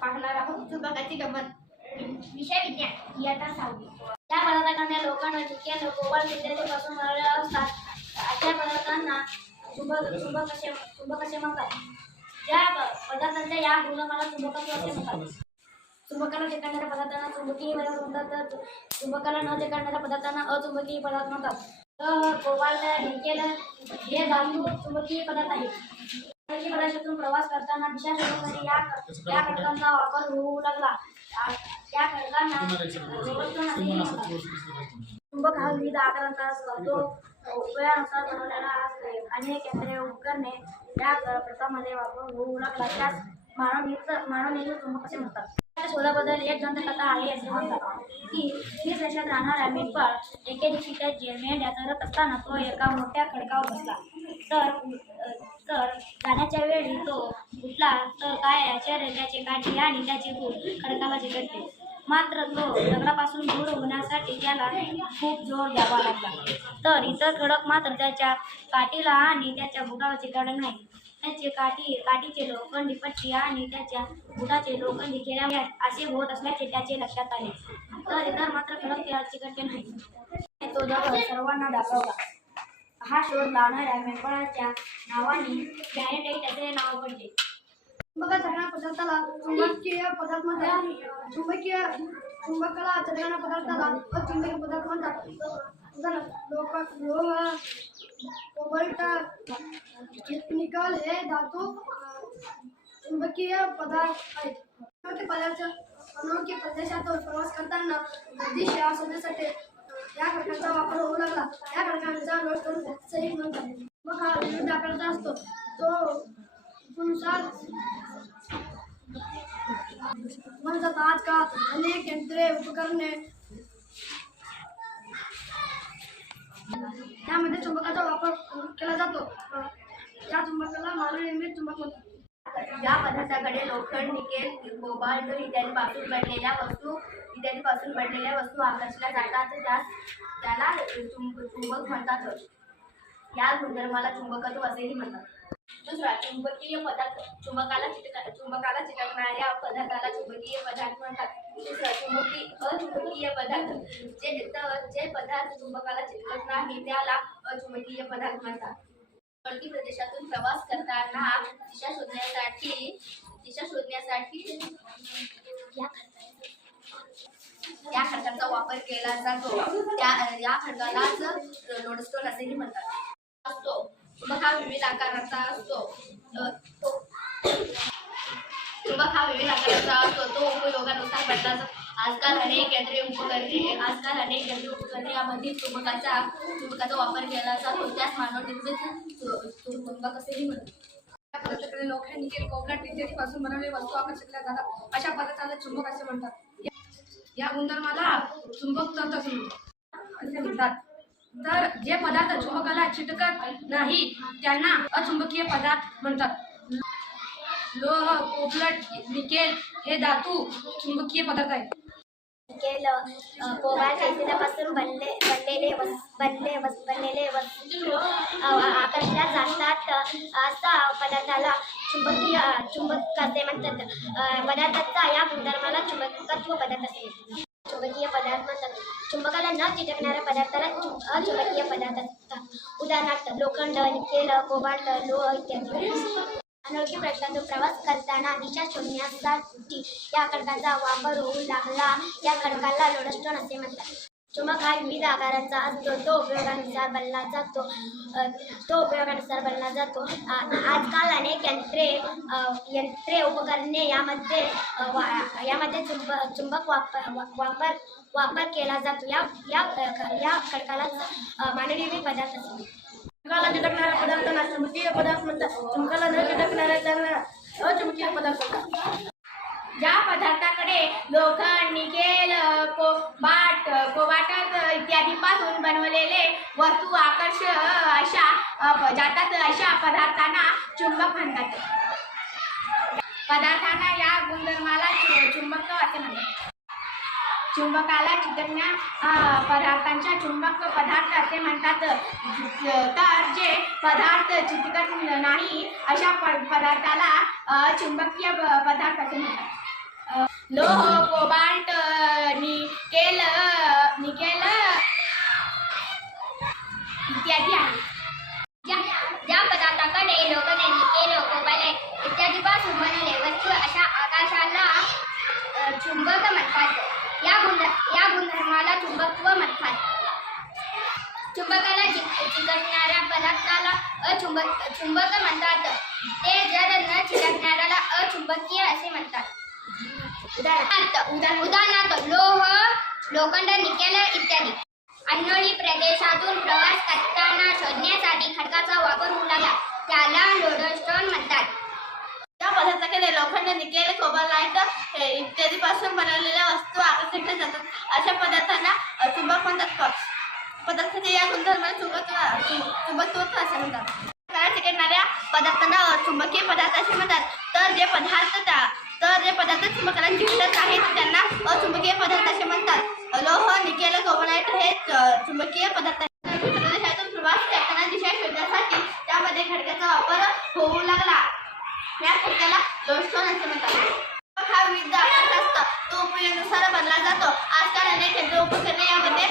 पाहणार आहोत चुंबकाची गंमत. विषय विज्ञान इयत्ता 6वी. त्या पदार्थांना लोखंड, निकेल, कोबाल्ट इत्यादीपासून बनवलेले असतात. अशा पदार्थांना चुंबक असे म्हणतात. ज्या पदार्थांच्या या गुणधर्माला चुंबकत्व असे म्हणतात. चुंबकाला चिकटणाऱ्या पदार्थांना चुंबकीय पदार्थ म्हणतात, तर चुंबकाला न चिकटणाऱ्या पदार्थांना अचुंबकीय पदार्थ म्हणतात. कोबाल्ट, निकेल हे धातू चुंबकीय पदार्थ आहेत. चुंबकीय पदार्थातून प्रवास करताना दिशा शोधण्यासाठी या घटकांचा वापर होऊ लागला. त्या घटकांना लोडस्टोन असेही म्हणतात. चुंबक हा विविध आकारांचा असतो. तो उपयोगानुसार बनवलेला असतो. अनेक यंत्रे उपकरणे या प्रथामध्ये वापर होऊ लागला. त्यास मानवनिर्मित चुंबक असे म्हणतात. त्या शोधाबद्दल एक दंतकथा आहे असे म्हणतात की स्विस देशात राहणारा मेंढपाळ एके दिवशी त्याचे मेंढ्या चरत असताना तो एका मोठ्या खडकावर बसला. तर जाण्याच्या वेळी तो उठला तर काय आश्चर्य, त्याचे काठी आणि त्याचे बूट खडकाला चिकटले. मात्र तो दगडापासून दूर होण्यासाठी त्याला खूप जोर द्यावा लागला. तर इतर खडक मात्र त्याच्या काठीला आणि त्याच्या बुटाला चिकटले नाही. त्याचे काठीचे लोखंडी पट्टी आणि त्याच्या बुटाचे लोखंडी खेळ्या असे होत असल्याचे त्याचे लक्षात आले. तर इतर मात्र खडक त्याला चिकटले नाही. तो दगड सर्वांना दाखवला. हा शोध लावणाऱ्या मेंढपाळाच्या नावाने प्लॅनेटाईट असे नाव पडले. चुंबकाला पदार्थाला चुंबकीय पदार्थ म्हणतात. चुंबकाला चलणाऱ्या पदार्थाला अचुंबकीय पदार्थ म्हणतात. लोह, कोबाल्ट, निकेल हे धातू चुंबकीय पदार्थ आहेत. अनोळखी प्रदेशातून प्रवास करताना दिशा शोधण्यासाठी या घटकांचा वापर होऊ लागला. या घटकांचा लोडस्टोन असेही म्हणतात. मग हा विविध आकाराचा असतो. तो नुसार म्हणतात. आजकाल अनेक यंत्रे उपकरणे त्यामध्ये चुंबकाचा वापर केला जातो. या चुंबकाला मानवनिर्मित चुंबक म्हणतात. ज्या पदार्थाकडे लोखंड, निकेल, कोबाल्ट इत्यादीपासून बनलेल्या वस्तू आकर्षल्या जातात त्याला चुंबक म्हणतात. या गुणधर्माला चुंबकत्व असेही म्हणतात. दुसरा चुंबकीय पदार्थ. चुंबकाला चिकटणाऱ्या पदार्थाला चुंबकीय पदार्थ म्हणतात. तिसरा अचुंबकीय पदार्थ. जे पदार्थ चुंबकाला चिकटत नाही त्याला अचुंबकीय पदार्थ म्हणतात. अनोळखी प्रदेशातून प्रवास करताना दिशा शोधण्यासाठी या खडकांचा वापर केला जातो. या खडकालाच लोडस्टोन असेही म्हणतात. चुंबक हा विविध आकाराचा असतो. तो उपयोगानुसार बदलला जातो. आजकाल अनेक यंत्रे उपकरणे यामध्ये चुंबकाचा वापर केला जातो. त्यास मानवनिर्मित चुंबक असेही म्हणतात. लोखंड, निकेल, कोबाल्ट इत्यादीपासून बनवलेल्या वस्तू आकर्षल्या जातात. अशा पदार्थाला चुंबक असे म्हणतात. या गुणधर्माला चुंबकत्व असे म्हणतात. तर जे पदार्थ चुंबकाला चिटकत नाही त्यांना अचुंबकीय पदार्थ म्हणतात. लोह, कोबाल्ट, निकेल हे धातू चुंबकीय पदार्थ आहेत. निकेल, कोबाल्ट इत्यादीपासून बनलेले वस्तू आकर्षल्या जातात. असा पदार्थाला चुंबक असे म्हणतात. पदार्थाचा या गुणधर्माला चुंबकत्व पदार्थ असे चुंबकीय पदार्थ म्हणतात. चुंबकाला न चिटकणाऱ्या पदार्थाला अचुंबकीय पदार्थ असतात. उदाहरणार्थ लोखंड, निकेल, कोबाल्ट, लोह इत्यादी. अनोळखी प्रदेशातून प्रवास करताना दिशा शोधण्यासाठी या खडकांचा वापर होऊ लागला. या खडकाला लोडस्टोन असे म्हणतात. चुंबक हा विविध आकाराचा असतो. तो उपयोगानुसार बनला जातो. आजकाल अनेक यंत्रे उपकरणे यामध्ये चुंबक वापर केला जातो. या खडकाला मानवनिर्मित पदार्थ असतो. चुंबकाला चिटकणाऱ्या पदार्थांना चुंबकीय पदार्थ म्हणतात. चुंबकाला न चिटकणाऱ्या त्यांना अचुंबकीय पदार्थ म्हणतात. ज्या पदार्थाकडे लोखंड, निकेल, कोबाल्ट इत्यादीपासून बनवलेले वस्तू आकर्षल्या जातात अशा पदार्थांना चुंबक म्हणतात. पदार्थांना या गुणधर्माला चुंबकत्व असे म्हणतात. चुंबकाला चिटकणाऱ्या पदार्थांच्या चुंबक पदार्थ असे म्हणतात. तर जे पदार्थ चिटकत नाही अशा पदार्थाला अचुंबकीय पदार्थ असे म्हणतात. लोह कोबाल्ट निकेल इत्यादी आहे. ज्या पदार्थाकडे लोखंड निकेल कोबाल्ट इत्यादी पासून बनवले वस्तू अशा आकाशाला चुंबक म्हणतात. या गुणधर्माला चुंबकत्व म्हणतात. चुंबकाला चिकटणाऱ्या पदार्थाला चुंबक म्हणतात. ते जर न चिकटणाऱ्याला अचुंबकीय असे म्हणतात. उदाहरणार्थ लोखंड निकेल इत्यादी. अनोळी प्रदेशातून प्रवास करताना शोधण्यासाठी खडकाचा वापर होऊ लागला, त्याला लोडस्टोन म्हणतात. या पदार्थाकडे लोखंड निकेल कोबाल्ट इत्यादी पासून बनवलेल्या वस्तू आकर्षित जातात. अशा पदार्थांना चुंबक म्हणतात. पदार्थाच्या या गुणधर्माला चुंबकत्व असे म्हणतात. चिकटणाऱ्या पदार्थांना चुंबकीय पदार्थ असे म्हणतात. तर जे पदार्थ चुंबकाला चिकटत आहेत त्यांना अचुंबकीय पदार्थ असे म्हणतात. लोह निकेल कोबाल्ट हे चुंबकीय पदार्थ आहेत. प्रदेशातून प्रवास करताना दिशा शोधण्यासाठी त्यामध्ये खडकाचा वापर होऊ लागला, या खडकाला लोडस्टोन असे म्हणतात. हा विविध आकाराचा असतो. तो उपयोगानुसार बनला जातो. आजकाल अनेक यंत्र उपकरणे यामध्ये